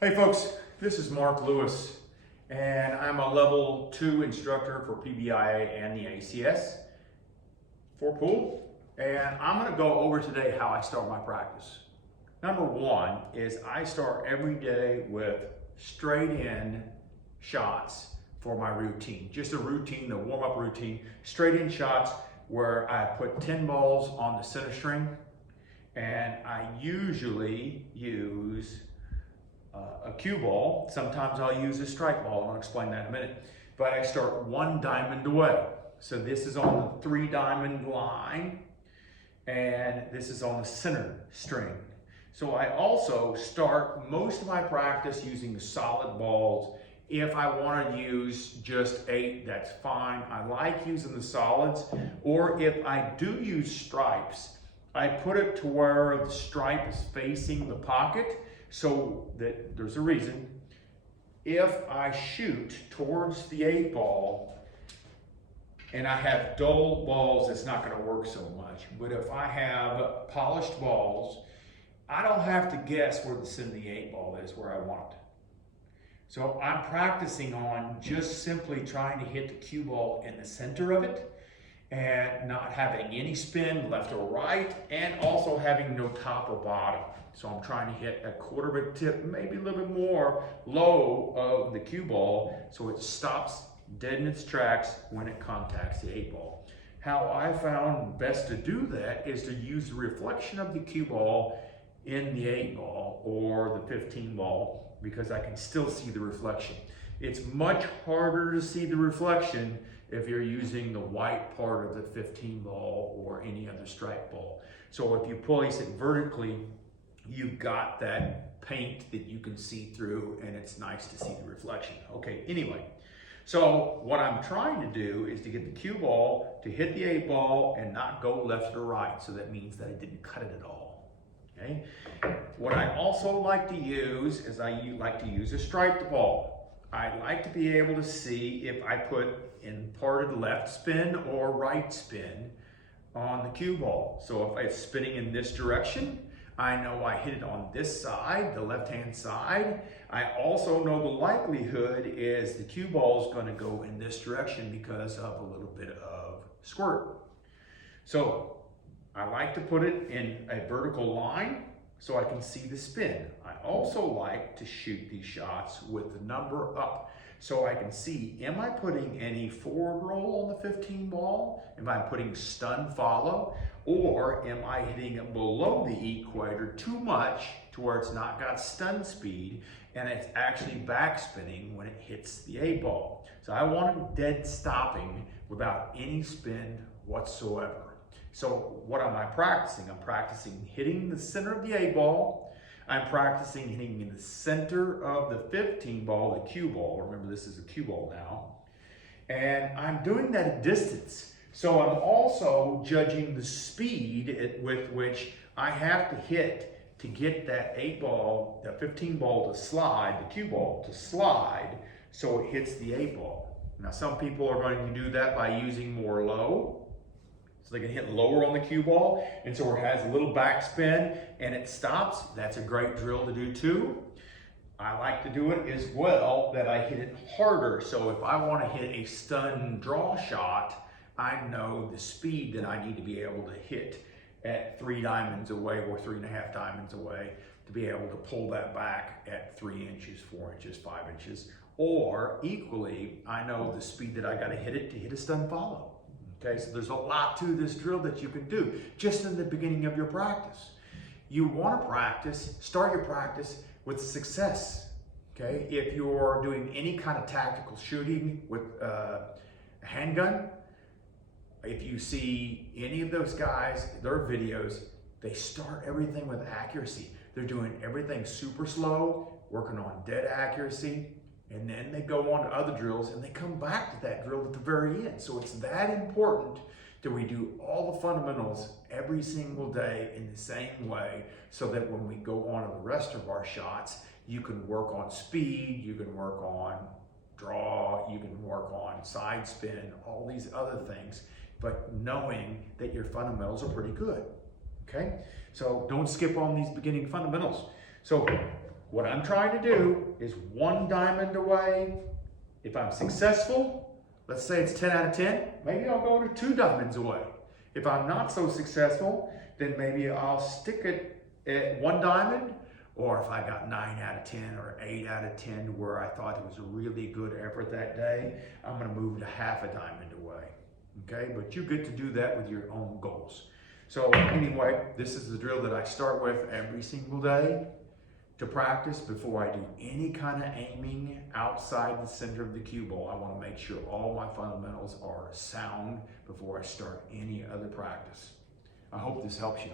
Hey folks, this is Mark Lewis, and I'm a level 2 instructor for PBIA and the ACS for pool. And I'm going to go over today how I start my practice. Number one is I start every day with straight in shots for my routine. Just a routine, a warm-up routine, straight in shots where I put 10 balls on the center string, and I usually use a cue ball. Sometimes I'll use a strike ball, and I'll explain that in a minute. But I start 1 diamond away. So this is on the 3 diamond line, and this is on the center string. So I also start most of my practice using solid balls. If I want to use just 8, that's fine. I like using the solids. Or if I do use stripes, I put it to where the stripe is facing the pocket, so that there's a reason. If I shoot towards the 8 ball and I have dull balls, it's not going to work so much. But if I have polished balls, I don't have to guess where the center of the 8 ball is, where I want it. So I'm practicing on just simply trying to hit the cue ball in the center of it and not having any spin left or right, and also having no top or bottom. So I'm trying to hit a quarter of a tip, maybe a little bit more low of the cue ball, so it stops dead in its tracks when it contacts the 8 ball. How I found best to do that is to use the reflection of the cue ball in the 8 ball or the 15 ball, because I can still see the reflection. It's much harder to see the reflection if you're using the white part of the 15 ball or any other strike ball. So if you place it vertically, you've got that paint that you can see through, and it's nice to see the reflection. Okay, anyway, so what I'm trying to do is to get the cue ball to hit the 8 ball and not go left or right. So that means that I didn't cut it at all. Okay. What I also like to use is I like to use a striped ball. I like to be able to see if I put in part of the left spin or right spin on the cue ball. So if it's spinning in this direction, I know I hit it on this side, the left-hand side. I also know the likelihood is the cue ball is going to go in this direction because of a little bit of squirt. So I like to put it in a vertical line so I can see the spin. I also like to shoot these shots with the number up so I can see, am I putting any forward roll on the 15 ball? Am I putting stun follow? Or am I hitting it below the equator too much to where it's not got stun speed and it's actually backspinning when it hits the 8 ball? So I want it dead stopping without any spin whatsoever. So what am I practicing? I'm practicing hitting the center of the 8 ball. I'm practicing hitting in the center of the 15 ball, the cue ball. Remember, this is a cue ball now. And I'm doing that at distance. So I'm also judging the speed with which I have to hit to get that 8 ball, the 15 ball to slide, the cue ball to slide, so it hits the 8 ball. Now, some people are going to do that by using more low. So they can hit lower on the cue ball, and so it has a little backspin and it stops. That's a great drill to do too. I like to do it as well that I hit it harder. So if I want to hit a stun draw shot, I know the speed that I need to be able to hit at 3 diamonds away or 3.5 diamonds away to be able to pull that back at 3 inches, 4 inches, 5 inches. Or equally, I know the speed that I got to hit it to hit a stun follow. Okay, so there's a lot to this drill that you can do just in the beginning of your practice. You want to practice, start your practice with success. Okay, if you're doing any kind of tactical shooting with a handgun, if you see any of those guys, their videos, they start everything with accuracy. They're doing everything super slow, working on dead accuracy. And then they go on to other drills and they come back to that drill at the very end. So it's that important that we do all the fundamentals every single day in the same way so that when we go on to the rest of our shots, you can work on speed, you can work on draw, you can work on side spin, all these other things, but knowing that your fundamentals are pretty good, okay? So don't skip on these beginning fundamentals. So What I'm trying to do is 1 diamond away. If I'm successful, let's say it's 10 out of 10, maybe I'll go to 2 diamonds away. If I'm not so successful, then maybe I'll stick it at 1 diamond, or if I got 9 out of 10 or 8 out of 10 where I thought it was a really good effort that day, I'm gonna move to half a diamond away, okay? But you get to do that with your own goals. So anyway, this is the drill that I start with every single day to practice before I do any kind of aiming outside the center of the cue ball. I want to make sure all my fundamentals are sound before I start any other practice. I hope this helps you.